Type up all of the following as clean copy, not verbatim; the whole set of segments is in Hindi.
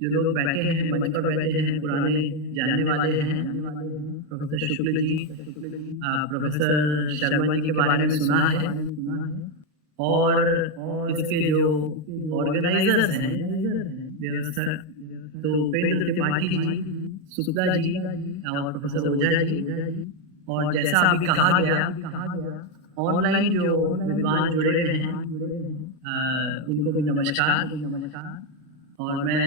जो लोग बैठे हैं, मंच पर बैठे हैं, पुराने जानने वाले हैं, प्रोफ़ेसर शुक्ल जी, प्रोफ़ेसर शर्मा जी के बारे में सुना है और इसके जो ऑर्गेनाइज़र्स हैं, व्यवस्था तो उपेंद्र त्रिपाठी जी, शुक्ला जी और प्रोफ़ेसर ओझा जी और जैसा अभी कहा गया, ऑनलाइन जो विद्वान जुड़े हुए हैं उनको भी नमस्कार और मैं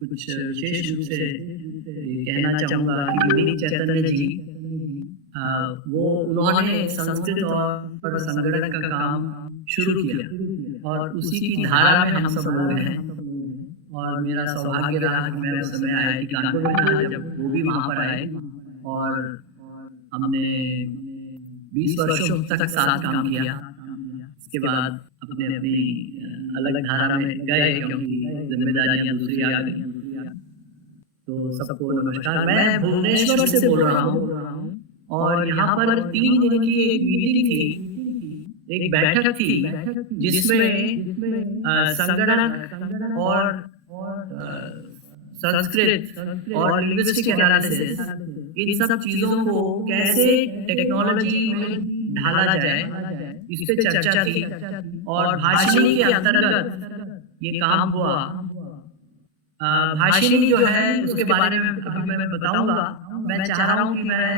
कुछ विशेष रूप से ये कहना चाहूँगा कि गिरिधर चैतन्य जी अ, वो उन्होंने संस्कृत और संगणक का काम शुरू किया और उसी की धारा में हम सब लोग हैं और मेरा सौभाग्य रहा कि मैं उस समय आईआईटी कानपुर में था जब वो भी वहाँ पर आए और हमने 20 वर्षों तक साथ काम किया। इसके बाद अपनी अलग धारा में गए क्योंकि ज़िम्मेदारियाँ दूसरी आ गईं। तो सबको नमस्कार। मैं भुवनेश्वर से बोल रहा हूँ और यहाँ पर 3 दिन की एक मीटिंग थी, एक बैठक थी जिसमें संगणक और संस्कृत और लिंग्विस्टिक एनालिसिस इन सब चीज़ों को कैसे टेक्नोलॉजी में ढाला जाए, इस पे चर्चा थी और भाषिणी के अंतर्गत ये काम हुआ। भाषिणी जो है उसके बारे में अभी मैं बताऊँगा। मैं चाह रहा हूँ कि मैं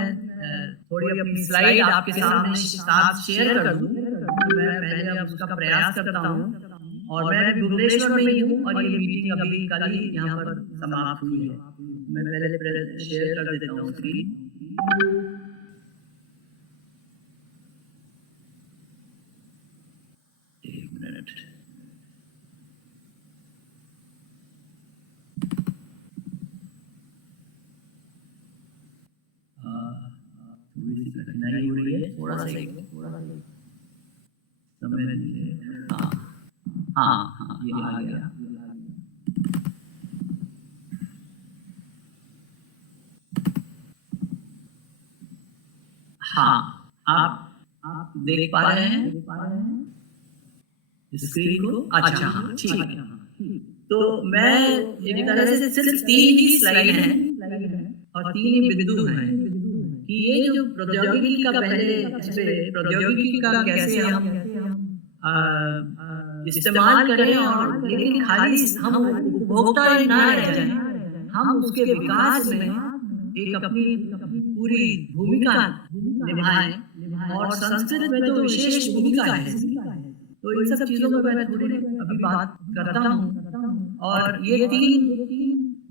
थोड़ी अपनी स्लाइड आपके सामने साथ शेयर कर दूँ। मैं पहले अब उसका प्रयास करता हूँ और मैं भी भुवनेश्वर में ही हूँ और ये मीटिंग अभी कल ही यहाँ पर समाप्त हुई है। मैं पहले शेयर कर देता हूँ स्क्रीन। एक मिनट। थोड़ी सी कठिनाई हो रही है, थोड़ा सा समय दीजिए। हाँ, ये आ गया। हाँ, आप देख पा रहे हैं स्क्रीन को? अच्छा, हाँ, ठीक है। तो मैं एक तरह से सिर्फ 3 ही स्लाइड हैं और 3 ही बिंदु हैं कि ये जो प्रौद्योगिकी का पहले इसपे प्रौद्योगिकी का कैसे हम इस्तेमाल करें और लेकिन खाली हम उपभोक्ता ही ना रह जाएँ, हम उसके विकास में एक अपनी पूरी भूमिका निभाएँ और संस्कृत में तो विशेष भूमिका है। तो इन सब चीज़ों में मैं थोड़ी अभी बात करता हूँ और ये 3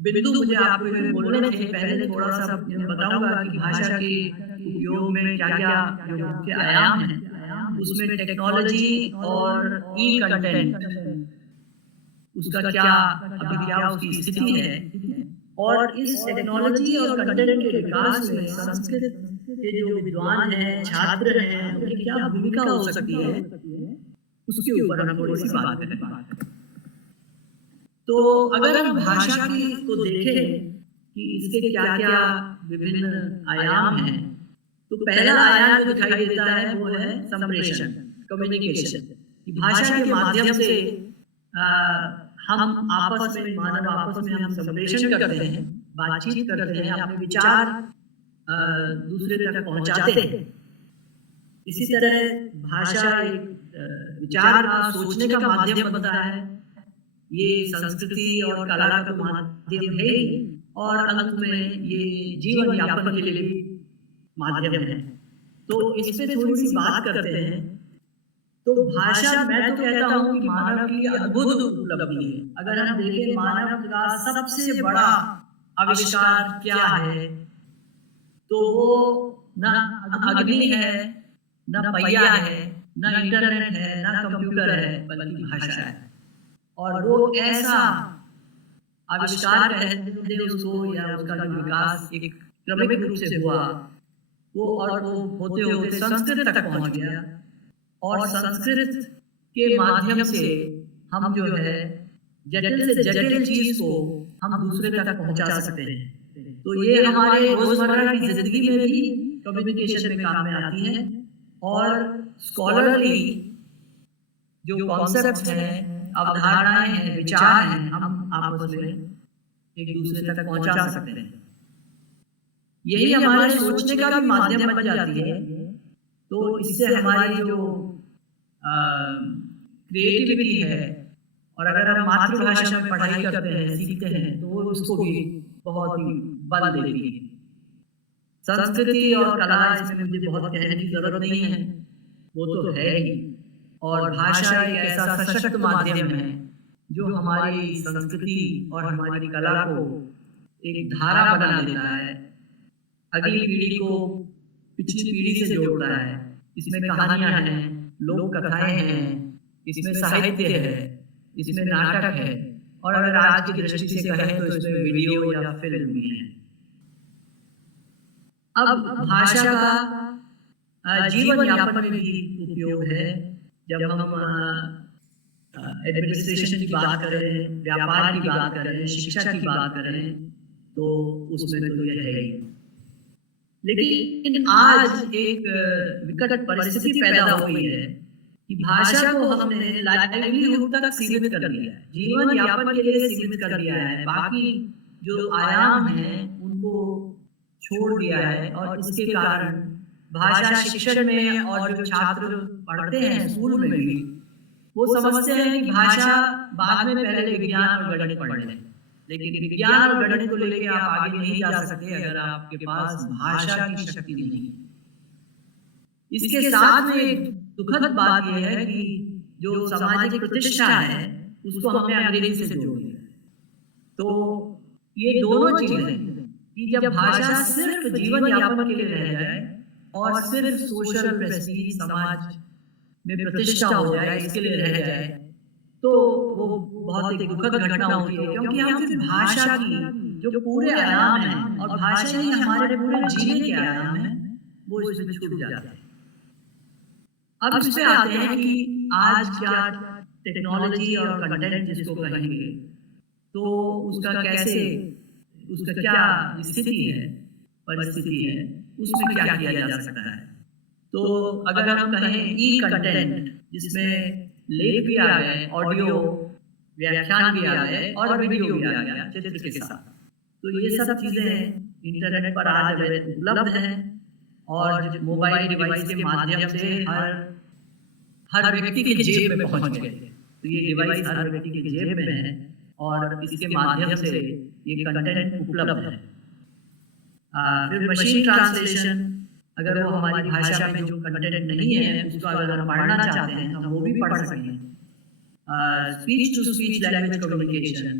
बिंदु मुझे आपको ये बोलने थे। पहले थोड़ा-सा बताऊँगा कि भाषा के उपयोग में क्या-क्या जो मुख्य आयाम हैं, उसमें टेक्नोलॉजी और ई-कंटेंट उसका क्या उसकी स्थिति है और इस टेक्नोलॉजी और कंटेंट के विकास में संस्कृत के जो विद्वान हैं, छात्र हैं, उनकी क्या भूमिका हो सकती है, उसके ऊपर हम थोड़ी-सी बात करें। तो अगर हम भाषा की को देखें कि इसके क्या-क्या विभिन्न आयाम हैं, तो पहला आयाम जो दिखाई देता है वो है संप्रेषण, कम्युनिकेशन। कि भाषा के माध्यम से अ, हम आपस में मानव आपस में हम संप्रेषण करते हैं, बातचीत करते हैं, अपने विचार दूसरे तक पहुँचाते हैं। इसी तरह भाषा एक विचार का सोचने का माध्यम बनता है। ये संस्कृति और कला का माध्यम है ही और अंत में ये जीवन यापन के लिए भी माध्यम है। तो इस पे थोड़ी-सी बात करते हैं। तो भाषा मैं तो कहता हूँ कि मानव की अद्भुत उपलब्धि है। अगर हम देखें मानव का सबसे बड़ा आविष्कार क्या है, तो वो ना अग्नि है, ना पहिया है, ना इंटरनेट है, ना कंप्यूटर है, बल्कि भाषा है। और वो ऐसा आविष्कार कहते हैं उसको या उसका जो विकास एक क्रमिक रूप से हुआ, वो होते-होते संस्कृत तक पहुँच गया और संस्कृत के माध्यम से हम जो है जटिल से जटिल चीज़ को हम दूसरे तक पहुँचा सकते हैं। तो ये हमारे रोज़मर्रा की ज़िंदगी में भी कम्युनिकेशन में काम में आती है और स्कॉलरली जो कॉन्सेप्ट्स हैं, अवधारणाएँ हैं, विचार हैं, हम आपस में एक दूसरे तक पहुंचा सकते हैं। यही हमारे सोचने का भी माध्यम बन जाती है। तो इससे हमारी जो क्रिएटिविटी है, और अगर हम मातृभाषा में पढ़ाई करते हैं, सीखते हैं, तो वो उसको भी बहुत ही बल देती है। संस्कृति और कला, इसमें मुझे बहुत कहने की जरूरत नहीं है, वो तो है ही। और भाषा एक ऐसा सशक्त माध्यम है जो हमारी संस्कृति और हमारी कला को एक धारा बना देता है, अगली पीढ़ी को पिछली पीढ़ी से जोड़ता है। इसमें कहानियां हैं, लोक कथाएं हैं, इसमें साहित्य है, इसमें नाटक है, और अगर आज की दृष्टि से कहें तो इसमें वीडियो या फिल्म भी है। अब भाषा का जीवन यापन में भी उपयोग है। जब हम एडमिनिस्ट्रेशन की बात करें, व्यापार की बात करें, शिक्षा की बात करें, तो उसमें तो यह है ही। लेकिन आज एक विकट परिस्थिति पैदा हो गई है कि भाषा को हमने लाइवलीहुड तक सीमित कर दिया है, जीवन यापन के लिए सीमित कर दिया है। बाकी जो आयाम हैं उनको छोड़ दिया है, और इसके कारण भाषा शिक्षण में, और जो छात्र पढ़ते हैं स्कूल में भी, वो समझते हैं कि भाषा बाद में, पहले विज्ञान और गणित पढ़ लें। लेकिन विज्ञान और गणित को लेकर आप आगे नहीं जा सकते अगर आपके पास भाषा की शक्ति नहीं है। इसके साथ में एक दुखद बात यह है कि जो सामाजिक प्रतिष्ठा है उसको हमने अंग्रेजी से जोड़ दिया। तो ये दोनों चीजें कि जब भाषा सिर्फ जीवन यापन के लिए रह जाए और सिर्फ सोशल प्रेस्टीज, समाज में प्रतिष्ठा हो जाए, इसके लिए रह जाए, तो वो बहुत एक दुखद घटना होती है। क्योंकि हम फिर भाषा की जो पूरे आयाम हैं, और भाषा ही हमारे पूरे जीने के आयाम हैं, वो इसमें छूट जाते हैं। अब इस पे आते हैं कि आज क्या टेक्नोलॉजी और कंटेंट जिसको कहेंगे, तो उसका कैसे, उसका क्या स्थिति है, परिस्थिति है, उसमें क्या किया जा सकता है। तो अगर हम कहें ई कंटेंट, जिसमें लेख भी आ गए, ऑडियो व्याख्यान भी आ गए, और वीडियो भी आ गया चित्र के साथ, तो ये सब चीजें इंटरनेट पर आज उपलब्ध हैं, और मोबाइल डिवाइस के माध्यम से हर व्यक्ति के जेब में पहुंच गए। तो ये डिवाइस हर व्यक्ति के जेब में है, और इसके माध्यम से ये कंटेंट उपलब्ध है। फिर मशीन ट्रांसलेशन, अगर वो हमारी भाषा में जो कंटेंट नहीं है उसको अगर हम पढ़ना चाहते हैं तो हम वो भी पढ़ सकते हैं। Speech to speech language communication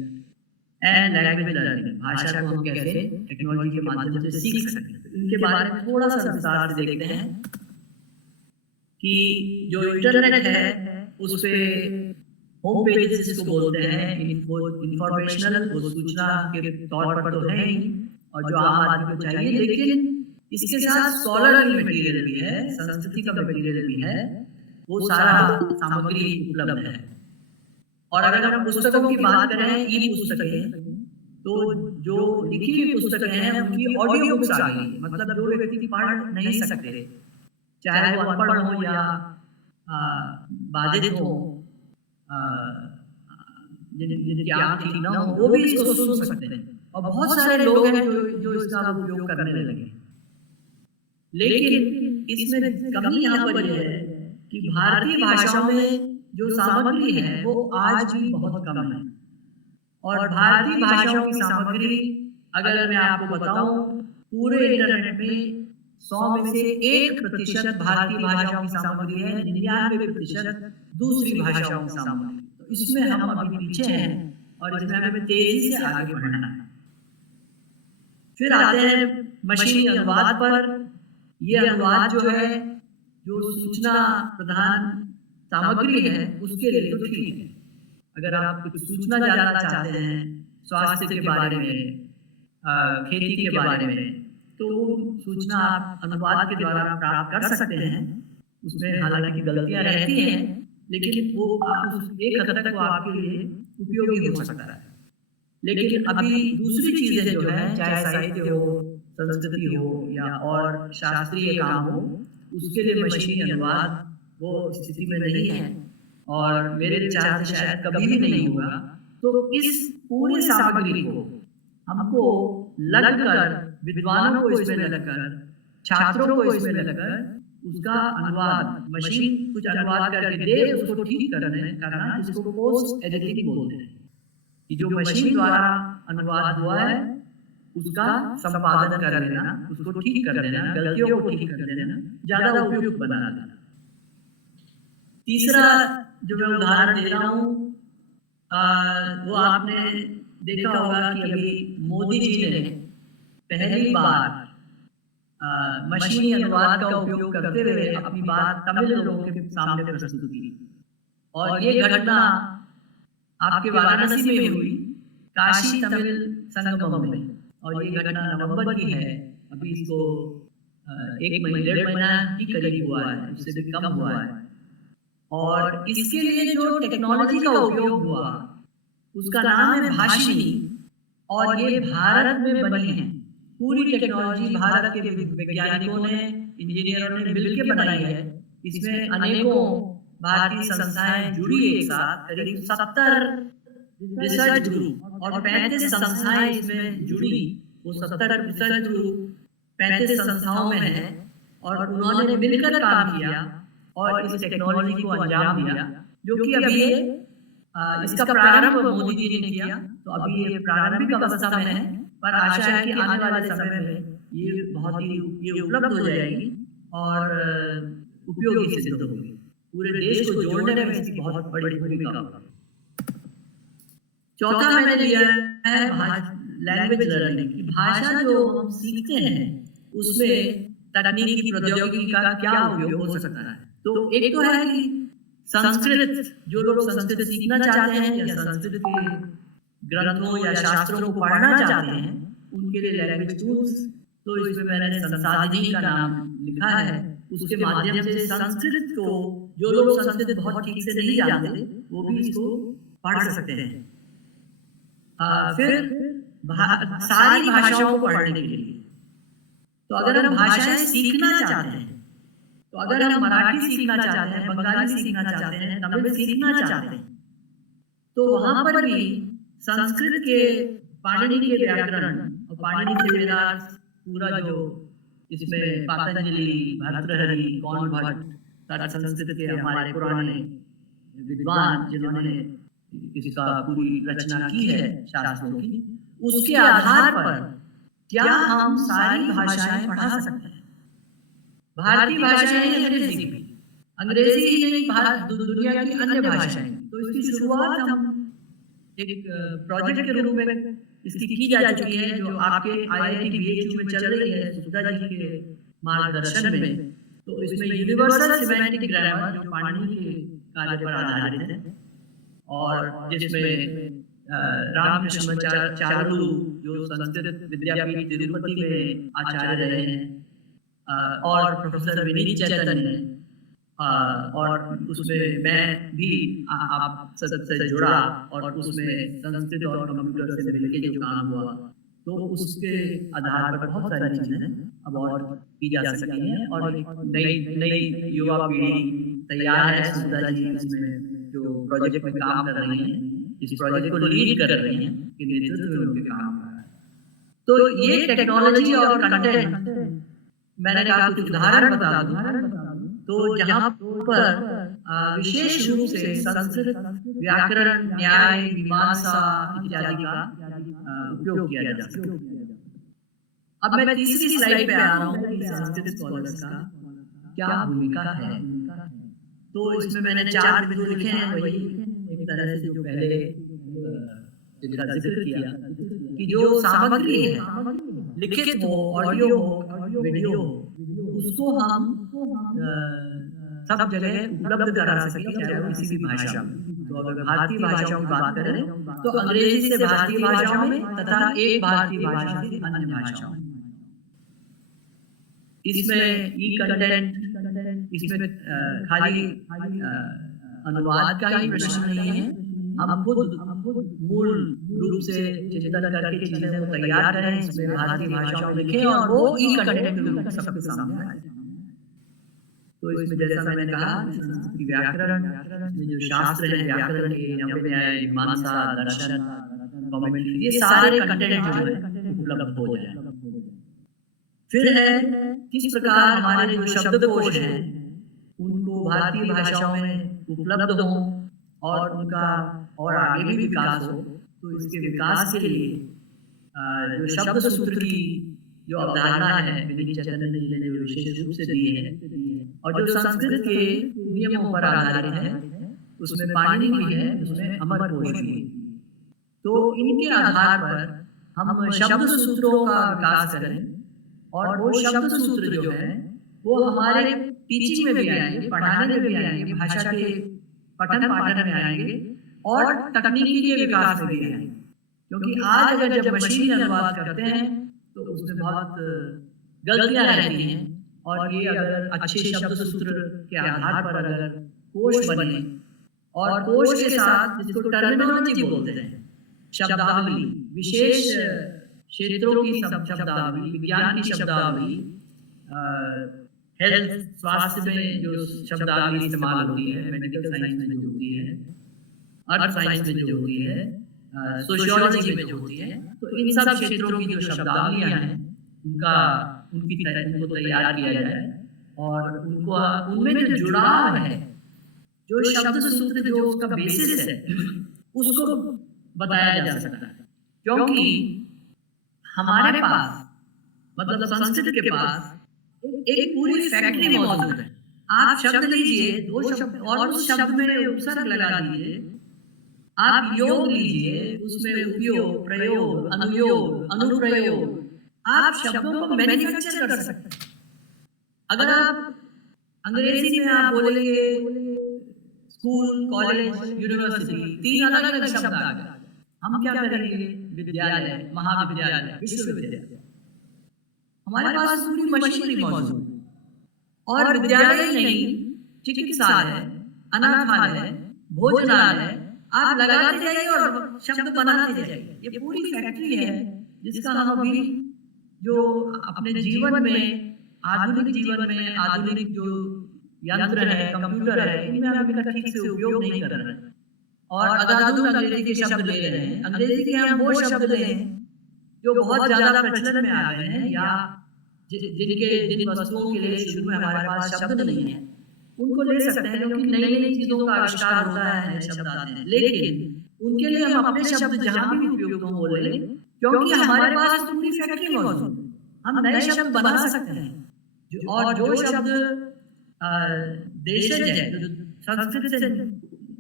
and language learning, भाषा को हम कैसे टेक्नोलॉजी के माध्यम से सीख सकते हैं, इनके बारे में थोड़ा सा विस्तार से देखते हैं। कि जो इंटरनेट है उस पे होम पेजेस जिसको बोलते हैं, इंफॉर्मेशनल, वो सूचना के तौर पर तो है ही, और जो आम आदमी को चाहिए, लेकिन इसके साथ स्कॉलरली मटेरियल भी है, संस्कृति का मटेरियल भी है, वो सारा सामग्री उपलब्ध है। और अगर हम पुस्तकों की बात करें, ई पुस्तकें, तो जो लिखी हुई पुस्तकें हैं उनकी ऑडियो बुक्स आ गई। मतलब जो व्यक्ति पढ़ नहीं सकते, चाहे वो अनपढ़ हो या बाधित हो, जिनकी आंख ठीक ना हो, वो भी इसको सुन सकते हैं। और बहुत सारे लोग हैं जो इसका उपयोग करने लगे। लेकिन इसमें कमी यहाँ पर यह है कि भारतीय भाषाओं में जो सामग्री है वो आज भी बहुत कम है। और भारतीय भाषाओं की सामग्री, अगर मैं आपको बताऊं, पूरे इंटरनेट में 100 में से 1% भारतीय भाषाओं की सामग्री है, 99% दूसरी भाषाओं की सामग्री। तो इसमें हम अभी पीछे हैं, और इसमें हमें तेजी से आगे बढ़ना है। फिर आते हैं मशीनी अनुवाद पर। ये अनुवाद जो है, जो सूचना प्रधान सामग्री है, उसके लिए तो ठीक है। अगर आप कुछ सूचना जानना चाहते हैं स्वास्थ्य के बारे में, खेती के बारे में, तो सूचना आप अनुवाद के द्वारा प्राप्त कर सकते हैं। उसमें हालांकि गलतियां रहती हैं, लेकिन वो एक हद तक वो आपके लिए उपयोगी हो सकता है। लेकिन अभी दूसरी चीजें जो है, चाहे साहित्य हो, संस्कृति हो, या और शास्त्रीय काम हो, उसके लिए मशीनी अनुवाद वो स्थिति में नहीं है, और मेरे विचार से शायद कभी भी नहीं होगा। तो इस पूरी सामग्री को हमको लगकर, विद्वानों को इसमें लगकर, छात्रों को इसमें लगकर उसका अनुवाद, मशीन कुछ अनुवाद करके दे, उसको ठीक करना, जिसको पोस्ट एडिटिंग बोलते हैं। कि जो मशीन द्वारा अनुवाद हुआ है उसका संपादन कर लेना, उसको ठीक कर देना, गलतियों को ठीक कर देना, ज्यादा उपयुक्त बना देना। तीसरा जो मैं उदाहरण दे रहा हूँ वो आपने देखा होगा कि अभी मोदी जी ने पहली बार मशीनी अनुवाद का उपयोग करते हुए अपनी बात तमिल लोगों के सामने प्रस्तुत की। और ये घटना आपके वाराणसी में हुई, काशी तमिल संगमम में। और ये घटना नवंबर की है, अभी इसको 1 महीना ही करीब हुआ है, उससे भी कम हुआ है। और इसके लिए जो टेक्नोलॉजी का उपयोग हुआ उसका नाम है भाषिनी, और ये भारत में बनी है। पूरी टेक्नोलॉजी भारत के वैज्ञानिकों ने, इंजीनियरों ने मिलकर बनाई है। इसमें अनेकों भारतीय संस्थाएं जुड़ी एक साथ, करीब 70 रिसर्च ग्रुप और 35 संस्थाएं इसमें जुड़ी। वो 70 रिसर्च ग्रुप 35 संस्थाओं में है और उन्होंने मिलकर काम किया और इस टेक्नोलॉजी को अंजाम दिया, जो कि अभी इसका प्रारंभ मोदी जी ने किया। तो अभी ये प्रारंभिक अवस्था में है, पर आशा है कि आने वाले समय में ये बहुत ही ये उपलब्ध हो जाएगी और उपयोगी सिद्ध होगी। पूरे देश को जोड़ने में इसकी बहुत बड़ी भूमिका होगी। चौथा मैंने लिया है लैंग्वेज लर्निंग की। भाषा जो हम सीखते हैं उसमें तकनीकी प्रौद्योगिकी का क्या उपयोग हो सकता है। तो एक तो है कि संस्कृत, जो लोग संस्कृत सीखना चाहते हैं या संस्कृत के ग्रंथों या शास्त्रों को पढ़ना चाहते हैं, उनके लिए लैंग्वेज टूल्स, तो इसमें मैंने संसाधिनी का नाम लिखा है। उसके माध्यम से संस्कृत को, जो लोग संस्कृत बहुत ठीक से नहीं जानते, वो भी इसको पढ़ सकते हैं। फिर सारी भाषाओं को पढ़ने के लिए, तो अगर हम भाषाएं सीखना चाहते हैं, तो अगर हम मराठी सीखना चाहते हैं, बंगाली सीखना चाहते हैं, तमिल सीखना चाहते हैं, तो वहां पर भी संस्कृत के पाणिनि के व्याकरण और पाणिनि से मेरा पूरा जो इसमें पातंजलि, भर्तृहरि, कौन भट्ट, संस्कृत के हमारे पुराने विद्वान जिन्होंने इसका पूरी रचना की है शास्त्रों की, उसके आधार पर क्या हम सारी भाषाएं पढ़ा सकते हैं। भारतीय भाषाएं हैं, अंग्रेजी भी, अंग्रेजी ही नहीं, दुनिया की अन्य भाषाएं। तो इसकी शुरुआत हम एक प्रोजेक्ट के रूप में इसकी की जा चुकी है, जो आपके IIT BHU में चल रही है, सुधा जी के मार्गदर्शन में। तो इसमें यूनिवर्सल सिमेंटिक ग्रामर, जो पाणिनि के कार्य पर आधारित है, और जिसमें रामकृष्ण चारू, जो संस्कृत विद्यापीठ तिरुपति में आचार्य रहे हैं, और प्रोफेसर विनीत चैतन्य, और उसमें मैं भी आप सबसे जुड़ा, और उसमें संस्कृत और कंप्यूटर से मिलकर जो काम हुआ, तो उसके आधार पर बहुत सारी चीजें अब और की जा सकती हैं। और एक नई युवा पीढ़ी तैयार है, सुधा जी इसमें जो प्रोजेक्ट में काम कर रही हैं, इस प्रोजेक्ट को लीड कर रही हैं, कि नेतृत्व में उनके काम कर रहा है। तो ये टेक्नोलॉजी और कंटेंट, मैंने कहा कुछ उदाहरण बता दूं, तो जहाँ पर विशेष रूप से संस्कृत व्याकरण, न्याय, मीमांसा इत्यादि का उपयोग किया जा सकता है। अब मैं तीसरी स्लाइड पे आ रहा हूँ कि संस्कृत स्कॉलर्स का क्या भूमिका है। तो इसमें मैंने 4 बिंदु लिखे हैं, वही एक तरह से जो पहले जिनका जिक्र किया, कि जो सामग्री है, लिखित हो, ऑडियो हो, वीडियो हो, उसको हम सब जगह उपलब्ध करा सकें, चाहे वो किसी भी भाषा में। तो अगर भारतीय भाषाओं की बात करें, तो अंग्रेजी से भारतीय भाषाओं में तथा एक भारतीय भाषा से अन्य भाषाओं में। इसमें ई कंटेंट, इसमें खाली अनुवाद का ही प्रश्न नहीं है। हम खुद मूल रूप से चिंतन करके चीजें को तैयार करें, इसमें भारतीय भाषाओं में लिखें और वो ई कंटेंट के रूप में सबके सामने आए। तो तो इसमें जैसा मैंने कहा कि संस्कृत की व्याकरण में जो शास्त्र है व्याकरण के, नव्य न्याय, मीमांसा, दर्शन, कमेंट्री, ये सारे कंटेंट जो है उपलब्ध हो जाए। फिर है किस प्रकार हमारे जो शब्दकोश हैं उनको भारतीय भाषाओं में उपलब्ध हो और उनका और आगे भी विकास हो। तो इसके विकास के लिए जो शब्द सूत्र की जो अवधारणा है विनीत चंद्रन जी ने जो विशेष रूप से दी है और जो संस्कृत के नियमों पर आधारित है, उसमें पाणिनि भी है, उसमें अमरकोश भी है। तो इनके आधार पर हम शब्द सूत्रों का विकास करें और वो शब्द सूत्र जो है वो हमारे टीचिंग में भी आएंगे, पढ़ाने में भी आएंगे, भाषा के पठन पाठन में आएंगे और तकनीकी के विकास में भी आएंगे। क्योंकि आज अगर जब मशीन अनुवाद करते हैं तो उसमें बहुत गलतियां रहती हैं और ये अगर अच्छे शब्द सूत्र के आधार पर अगर कोश बने और कोश के साथ जिसको टर्मिनोलॉजी बोलते हैं, शब्दावली, विशेष क्षेत्रों की शब्दावली, विज्ञान की शब्दावली, हेल्थ स्वास्थ्य में जो शब्दावली इस्तेमाल होती है, मेडिकल साइंस में जो होती है, अर्थ साइंस में जो होती है, सोशियोलॉजी में जो होती है, तो इन सब क्षेत्रों की जो शब्दावलियां हैं उनको तैयार किया जाए और उनको उनमें जो जुड़ाव है, जो शब्द सूत्र जो उसका बेसिस है उसको बताया जा सकता है। क्योंकि हमारे पास मतलब संस्कृत के पास एक पूरी फैक्ट्री मौजूद है। आप शब्द लीजिए, दो शब्द और उस शब्द में उपसर्ग लगा दीजिए, आप योग लीजिए, उसमें उपयोग, प्रयोग, अनुयोग, अनुप्रयोग, आप शब्दों को मैन्युफैक्चर कर सकते हैं। अगर आप अंग्रेजी में आप बोलेंगे स्कूल, कॉलेज, यूनिवर्सिटी, 3 अलग अलग शब्द आ गए। हम क्या करेंगे? विद्यालय, महाविद्यालय, विश्वविद्यालय। हमारे पास पूरी मशीनरी मौजूद है और विद्यालय ही नहीं, चिकित्सालय, अनाथालय, भोजनालय, आप लगाते जाइए और शब्द बनाते जाइए। ये पूरी फैक्ट्री है जिसका हम अभी जो अपने जीवन में, आधुनिक जीवन में, आधुनिक जो यंत्र है, कंप्यूटर है, इनमें हम इनका ठीक से उपयोग नहीं कर रहे हैं और अंधाधुंध अंग्रेजी के शब्द ले रहे हैं। अंग्रेजी के हम वो शब्द ले हैं जो बहुत ज्यादा प्रचलन में आ गए हैं या जिन वस्तुओं के लिए शुरू में हमारे पास शब्द नहीं है उनको ले सकते हैं, क्योंकि नई नई चीजों का आविष्कार होता है, नए शब्द आते हैं। लेकिन उनके लिए हम अपने शब्द जहां भी उपयोग हो बोले, क्योंकि हमारे पास पूरी फैक्ट्री मौजूद है, हम नए शब्द बना सकते हैं। और जो शब्द देशज है, जो संस्कृत से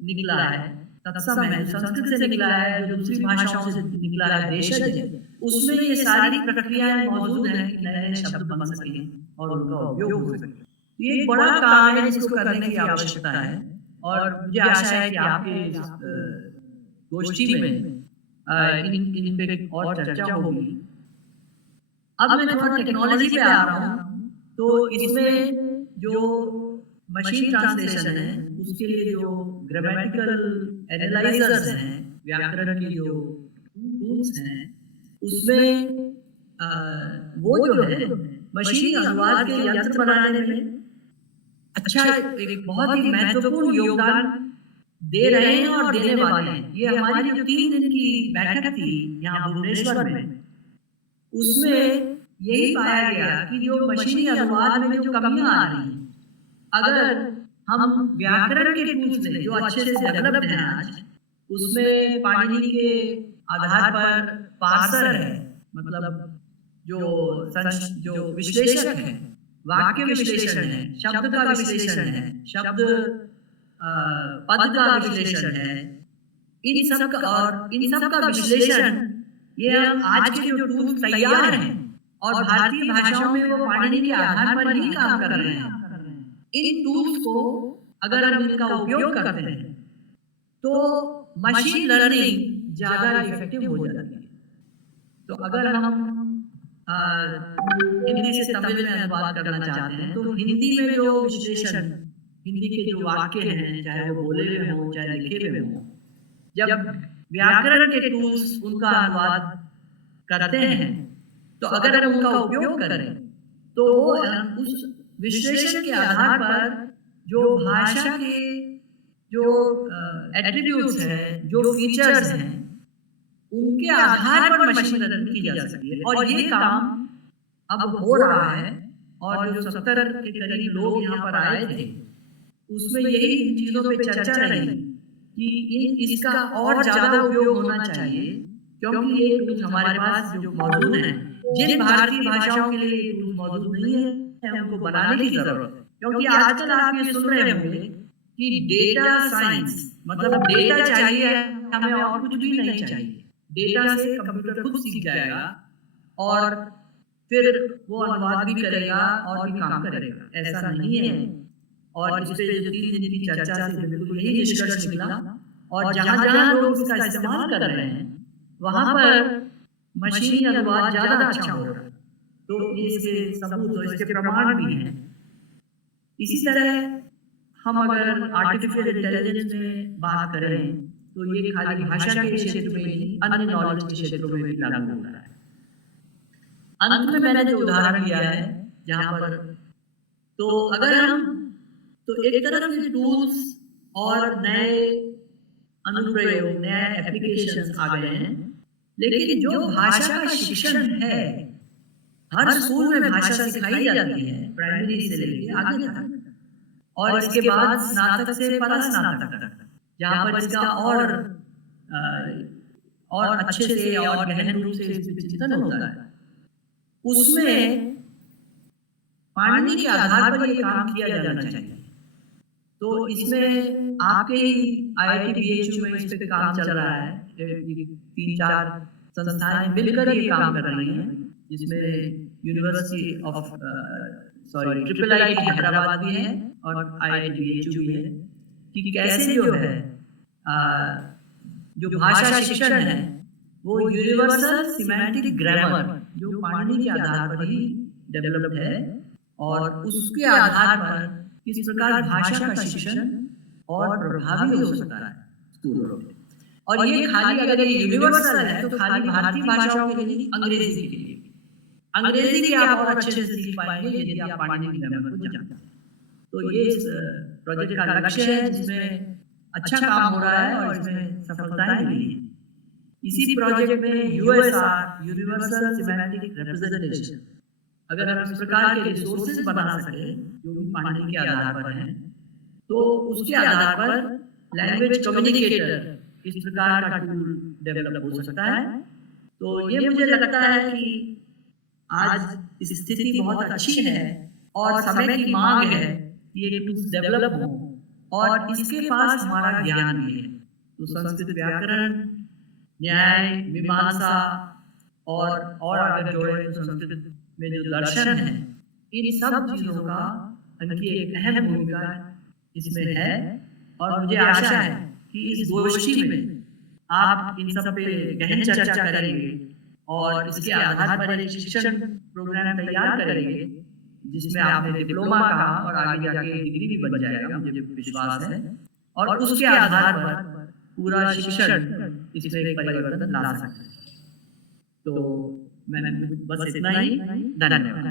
निकला है, तत्सम है, संस्कृत से निकला है, जो दूसरी भाषाओं से निकला है, देशज है, उसमें ये सारी प्रक्रियाएं मौजूद हैं कि नए नए शब्द बन सके और उनका उपयोग हो सके। ये एक बड़ा काम है जिसको करने की आवश्यकता है और मुझे आशा है कि आपके गोष्ठी में इन पे और चर्चा होगी। अब मैं थोड़ा टेक्नोलॉजी पे आ रहा हूँ। तो इसमें जो मशीन ट्रांसलेशन है उसके लिए जो ग्रामेटिकल एनालाइजर्स हैं, व्याकरण के जो टूल्स हैं, उसमें वो जो है मशीन अनुवाद के यंत्र बनाने में अच्छा एक बहुत ही महत्वपूर्ण योगदान दे रहे हैं और देने वाले हैं। ये हमारी जो 3 दिन की बैठक थी यहाँ भुवनेश्वर में, उसमें यही पाया गया कि जो मशीनी अनुवाद में जो कमियां आ रही हैं, अगर हम व्याकरण के टूल्स में जो अच्छे से डेवलप्ड हैं आज, उसमें पाणिनि के आधार पर पार्सर है, मतलब जो विश्लेषक है, वाक्य विश्लेषण है, शब्द का विश्लेषण है, शब्द पद का विश्लेषण है, इन सब का विश्लेषण ये आज के जो टूल्स तैयार हैं और भारतीय भाषाओं में वो पाणिनि के आधार पर ही काम कर रहे हैं। इन टूल्स को अगर हम इनका उपयोग करते हैं तो मशीन लर्निंग ज्यादा इफेक्टिव हो जाती है। तो अगर हम हिंदी से तमिल में अनुवाद करना चाहते हैं तो हिंदी में जो विश्लेषण, हिंदी के जो वाक्य हैं, चाहे वो बोले हुए हों चाहे लिखे हुए हों, जब व्याकरण के टूल्स उनका अनुवाद करते हैं तो अगर हम उनका उपयोग करें तो वो उस विश्लेषण के आधार पर जो भाषा के जो एट्रीब्यूट्स हैं, जो फीचर्स हैं, उनके आधार पर मशीन लर्निंग की जा सकती है। और ये काम अब हो रहा है, और जो 70 के करीब लोग यहाँ पर आए थे, उसमें यही इन चीज़ों पे चर्चा रही कि इसका और ज़्यादा उपयोग होना चाहिए, क्योंकि ये टूल्स हमारे पास जो मौजूद हैं, जिन भारतीय भाषाओं के लिए ये टूल्स मौजूद नहीं है, उनको बनाने की ज़रूरत है। क्योंकि आजकल आप ये सुन रहे होंगे कि डेटा साइंस मतलब डेटा चाहिए हमें, और कुछ भी नहीं चाहिए। डेटा से कंप्यूटर खुद सीख जाएगा और फिर वो अनुवाद भी करेगा और भी काम करेगा। ऐसा नहीं है। और इस पे जो 3 दिन की चर्चा से बिल्कुल यही निष्कर्ष निकला, और जहाँ-जहाँ लोग इसका इस्तेमाल कर रहे हैं, वहाँ पर मशीनी अनुवाद ज़्यादा अच्छा हो रहा है। तो इसके सबूत और इसके प्रमाण भी हैं। इसी तरह हम अगर आर्टिफिशियल इंटेलिजेंस में बात करें, तो ये खाली भाषा के क्षेत्र में ही, अन्य नॉलेज के क्षेत्रों में भी लागू होता है। अंत में मैंने जो उदाहरण दिया है जहाँ पर, तो अगर हम, तो एक तरफ ये टूल्स और नए अनुप्रयोग, नए एप्लीकेशंस आ गए हैं, लेकिन जो भाषा का शिक्षण है, हर स्कूल में भाषा सिखाई जाती है, प्राइमरी से लेकर आगे तक, और इसके बाद स्नातक से परास्नातक तक, जहाँ पर इसका और अच्छे से और गहन रूप से इस पे चिंतन होता है। उसमें पाणिनि के आधार पर ये काम किया जाना चाहिए। तो इसमें आपके ही IIT BHU में इस पे काम चल रहा है। 3-4 संस्थाएं मिलकर ये काम कर रही हैं, जिसमें यूनिवर्सिटी ऑफ IIT हैदराबाद भी है और IIT BHU भी है, कि कैसे जो है जो भाषा शिक्षण है वो यूनिवर्सल सिमेंटिक ग्रामर, जो पाणिनि के आधार पर ही डेवलप है, और उसके आधार पर किस प्रकार भाषा का शिक्षण और प्रभावी हो सकता है स्कूलों में। और ये खाली, अगर ये यूनिवर्सल है, तो खाली भारतीय भाषाओं के लिए, अंग्रेजी के लिए, अंग्रेजी भी आप और अच्छे से सीख पाएंगे यदि आप पाणिनि ग्रामर को जानते हैं। तो ये इस प्रोजेक्ट का लक्ष्य है, जिसमें अच्छा काम हो रहा है और इसमें सफलताएं मिली हैं। इसी प्रोजेक्ट में USR, यूनिवर्सल सिमेंटिक रिप्रेजेंटेशन, अगर हम इस प्रकार के रिसोर्सेज बना सके जो भी पाणिनि के आधार पर हैं, तो उसके आधार पर लैंग्वेज कम्युनिकेटर इस प्रकार का टूल डेवलप हो सकता है। तो ये मुझे लगता है कि आज स्थिति बहुत अच्छी है और समय की मांग है कि ये टूल्स डेवलप हो, और इसके पास हमारा ज्ञान भी है। तो संस्कृत व्याकरण, न्याय, मीमांसा और अगर जोड़े तो संस्कृत में जो दर्शन है, इन सब चीजों का इनकी एक अहम भूमिका इसमें है। और मुझे आशा है कि इस गोष्ठी में आप इन सब पे गहन चर्चा करेंगे और इसके आधार पर एक शिक्षण प्रोग्राम तैयार करेंगे, जिसमें आपने डिप्लोमा का और आगे जाके डिग्री भी बन जाएगा, मुझे विश्वास है। और उसके आधार पर पूरा शिक्षण इसमें एक परिवर्तन ला सकते हैं। तो मैं बस इतना ही, धन्यवाद।